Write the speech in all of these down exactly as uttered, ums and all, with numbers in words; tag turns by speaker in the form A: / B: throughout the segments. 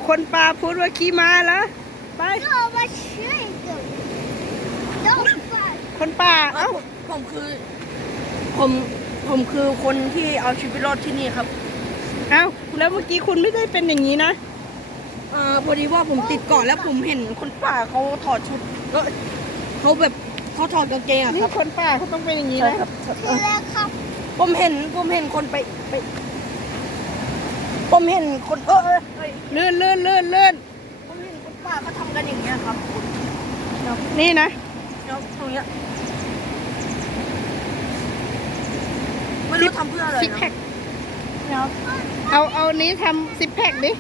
A: คนป่าพูดว่าขี่ม้าแล้วไปคนป่าเอ้า
B: ผมคือผมผมคือคนที่เอาชีวิตรอดที่นี่ครับ
A: เอ้าแล้วเมื่อกี้คุณไม่ได้เป็นอย่างนี้นะ
B: เออพอดีว่าผมติดเกาะแล้วผมเห็นคนป่าเขาถอดชุดก็เขาแบบเขาถอดกางเกงอะครับ
A: คนป่าเขาต้องเป็นอย่างนี้นะครับ
B: ผมเห็นผมเห็นคนไปไปผมเห็นคนเออ
A: เลื่อนเลื่อนเลื่อนเลื่อน
B: ผมเห็นคนป่าเขาทำกันอย่างเงี้ยครับ
A: นี่นะ
B: ตรงเนี้ยไม่รู้ทำเพื่ออะไร
A: ซิกแพคเอาเอานี้ทำซิกแพคดิ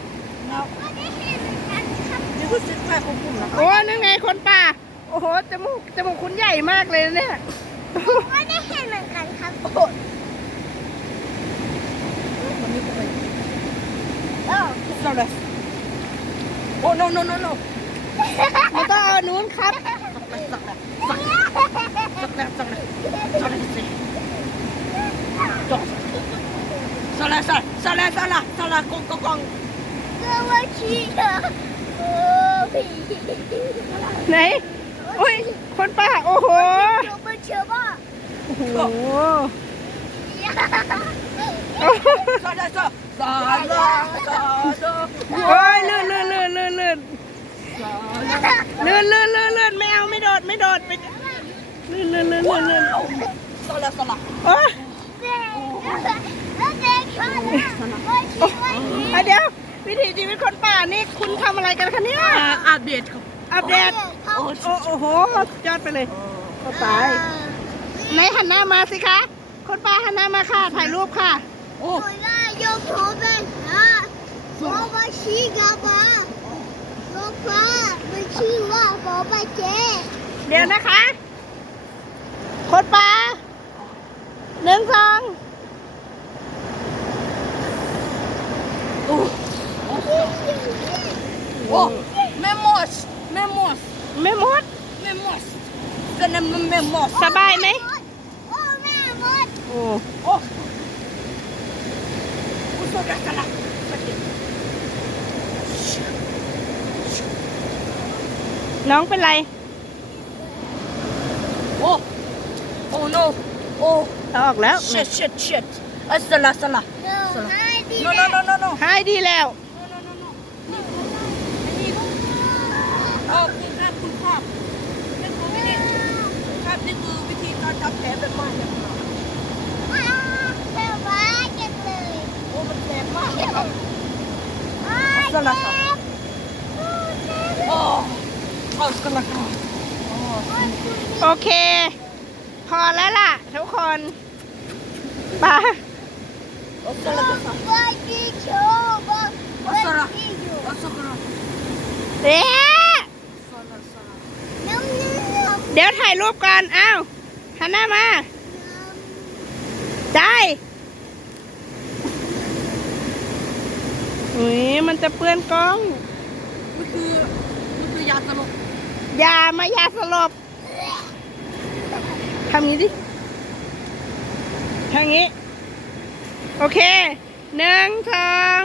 B: นี่คือซิกแพคของผมนะ
A: โอ้นั่นไงคนป่าโอ้โหจมูกจมูกคุณใหญ่มากเลยเนี่ย
C: ไม่ได้เห็นเหมือนกันครับ
B: โอ้มันไม่ไป
C: โอ้
B: สอเลยโอ้ no no no no
A: ไม่ต้องเอานู้นครับ
B: สักแล้วสักแล้วสักแล้วสักแล้วสิจบสักแล้วสักสักแล้วสักแล้วสักแล้วกงกงกง
C: ก็ว่าชี้เหรอโอ้พี่
A: ไหนโอ้ยคนป่าโอ้โห
C: มันเชื่อป่ะ
A: โอ้โห
B: สักแล้วสักสักแล้วสักแล้ว
A: โอ้ยเลื่อนเลื่อนเลื่อนเลื่อนเลื่อนเลื่อนเลื่อนเลื่อนเลื่อนไม่เอาไม่โดดไม่โดดไปเลื่อนเลื่อนเลื่อนเลื่อนเลื่อน
B: สักแล้วสักแล้ว
A: โอ้ย
C: แล้วเด็กชอบ
A: นะเดี๋ยววิถีชีวิตคนป่านี่คุณทำอะไรกันคะเนี่ย
B: อาบแดดครับ
A: อาบแดดโอ้โหยอดไปเลยก็ตายไหนหันหน้ามาสิคะคนป่าหันหน้ามาค่ะถ่ายรูปค่ะ
C: โอ้ยน่ายกโถเป็นอ่ะบอกว่าชี้กับมาบอกว่าไม่ชี้ว่าบอกไปเจ๊
A: เดี๋ยวนะคะคนป่าหนึ่งสอง
B: โอ้โอ้เมมอสเมมอส
A: เมมอส
B: เมมอสสนามเมมอส
A: สบายไหม
C: โอ้แม่มด
A: โอ้
B: โอ้อุศกสละ
A: น้องเป็นไร
B: โอ้โอ้ no โอ้
A: ออกแล้ว
B: shit shit shit อัสละสละ no no no no no
A: หายดีแล้ว
B: เอาคุณครับคุณครับนี่คือวิธีครับนี่คือวิธีการจับแผลแบบใหม่เนี่ย
C: เซอร์ไพรส์จังเลย
B: โอ้มันแสบมากเลยครับสลัดครับโอ้เอาสลัดครับ
A: โอเคพอแล้วล่ะทุกคนไป
B: สลัดครับ
C: ว่าจีโชว่า
B: สลัดเอาสลัด
A: เดี๋ยวเดี๋ยวถ่ายรูปก่อนอ้าวหันหน้ามาใจอุ้ยมันจะเปื้อนกล้อง
B: มันคือมันคือยาสลบ
A: ยามายาสลบทำงี้ดิทำงี้โอเคหนึ่งสอง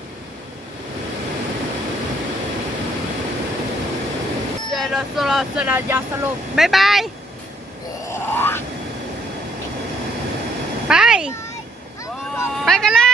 B: สลัดสลัดสลัดยาสลบบ
A: ายบายไปไปกันเลย